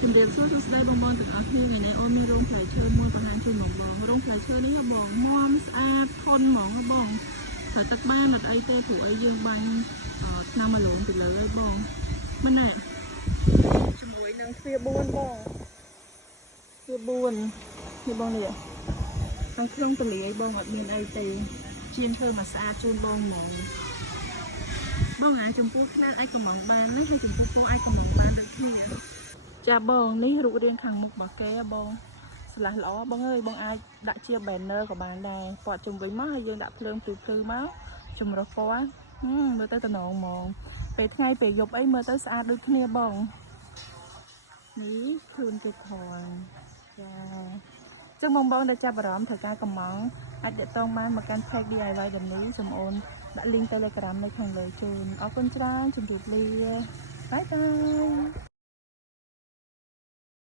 ជំរាបសួរសួស្តីបងប្អូនទាំងអស់គ្នាថ្ងៃនេះអូនមានរោងផ្លែឈើមួយបង្ហាញជូនបងរោងផ្លែឈើនេះបងមាំស្អាតធន់ហ្មងបងត្រូវទឹកបានអត់អីទេព្រោះអីយើងបាញ់ថ្នាំអាឡូនទៅលើហើយបងមិនណែជាមួយនឹងទ្វារ4បងទ្វារ4នេះបងនេះខាងក្នុងទលាយបងអត់មានអីទេជៀនធ្វើមកស្អាតជូនបងហ្មងបងអាចចំពោះខ្នាតអាចកំងបានណាហើយចំពោះពណ៌អាចកំងបានដូចគ្នាចាបងនេះរូបរាងខាងមុខរបស់គេបងស្លាស់ល្អបងអើយបងអាចដាក់ជា banner ក៏បានដែរពណ៌ជុំវិញមកហើយយើងដាក់ភ្លើងភ្លឺមកចម្រុះពណ៌មើលទៅតំណងហ្មងពេលថ្ងៃពេលយប់អីមើលទៅស្អាតដូចគ្នាបងនេះខ្លួនគេផងចាចឹងបងដែលចាប់អារម្មណ៍ត្រូវការកំងអាចទាក់ទងបានមកកាន់ page DIY ដំនេះសូមអូនដាក់ link Telegram នៅខាងលើជូនអរគុណច្រើនជម្រាបលាបាយបាយ